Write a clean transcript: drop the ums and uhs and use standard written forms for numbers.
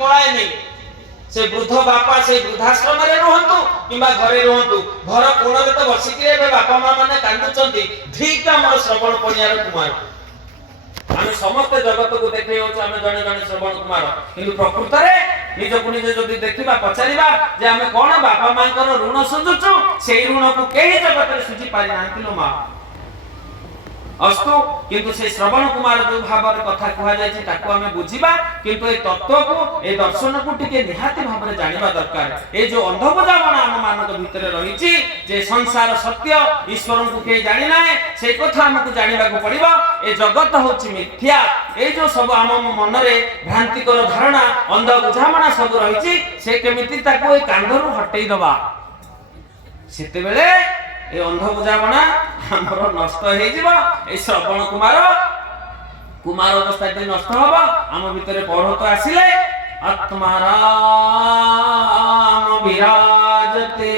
पलाए नहीं से वृद्ध बापा से वृद्धाश्रम रे रुहंतु किंबा घरे रुहंतु घर कोणरे तो बसिकिरे बापा मां माने कांदुचंती ठीक हमर श्रवण पणियार कुमार आमे समस्त जगत को देखै होछ आमे जने जने श्रवण कुमार किंतु प्रकृत रे निज को निज जदि देखिबा पचारिबा जे आमे कोन बापा मां कर ऋण सुझुछु सेही ऋण को केही जगत रे सुझी पारि नांतिलो मां अस्तु किंतु से श्रवण कुमार जो भाव कथा कह जाए ताको आमे बुझिबा किंतु ए तत्व को ए दर्शन को टिके निहाती भाव में जानिबा दरकार ए जो अंधबुझामणा हम मानक भीतर रहिछि जे संसार सत्य ईश्वर को के जानि नाहे से कथा हमकु जानिबा को पड़िबो ए जगत होछि मिथ्या ए जो सब हम मन रे भ्रांति कर धारणा अंधबुझामणा सब रहिछि से केमिति ताको ए कांधरु हटै दबा सेते बेले ए अंध बुझामणा हमर नष्ट हे जीव ए श्रवण कुमार अवस्था नष्ट हबो हम भितरे पढ़त आसिले आत्माराम विराजते।